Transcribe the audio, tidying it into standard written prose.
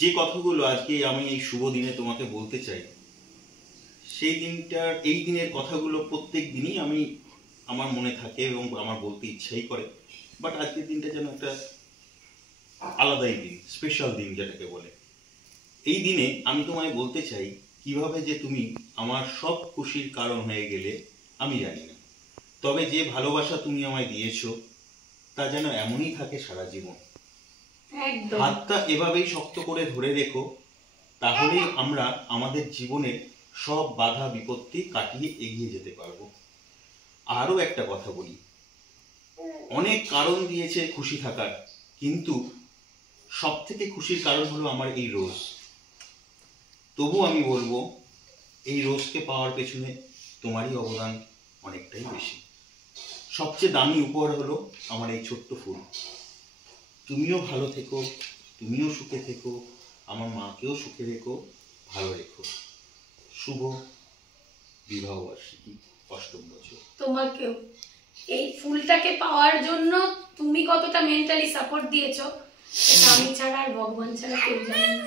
যে কথাগুলো আজকে আমি এই শুভ দিনে তোমাকে বলতে চাই, এই দিনের কথাগুলো প্রত্যেক দিনই আমার মনে থাকে এবং আমার বলতে ইচ্ছাই করে। বাট আজকের দিনটা যেন একটা আলাদাই দিন, স্পেশাল দিন যেটাকে বলে। এই দিনে আমি তোমায় বলতে চাই কিভাবে যে তুমি আমার সব খুশির কারণ হয়ে গেলে আমি জানি না, তবে যে ভালোবাসা তুমি আমায় দিয়েছো তা যেন এমনই থাকে সারা জীবন। হাতটা এভাবেই শক্ত করে ধরে রেখো, তাহলেই আমরা আমাদের জীবনের সব বাধা বিপত্তি কাটিয়ে এগিয়ে যেতে পারবো। আরো একটা কথা বলি, অনেক কারণ দিয়েছে খুশি থাকার, কিন্তু সব থেকে খুশির কারণ হলো আমার এই রোজ। তবু আমি বলবো, এই রোজকে পাওয়ার পেছনে তোমারই অবদান অনেকটাই বেশি। সবচেয়ে দামি উপহার হলো আমার এই ছোট্ট ফুল। তুমিও ভালো থেকো, তুমিও সুখে থেকো, আমার মাকেও সুখে রেখো, ভালো রেখো। শুভ বিবাহ বার্ষিকী, 8ম বছর। তোমাকেও এই ফুলটাকে পাওয়ার জন্য তুমি কতটা মেন্টালি সাপোর্ট দিয়েছো, এটা আমি ছাড়া আর ভগবান ছাড়া কেউ জানে না।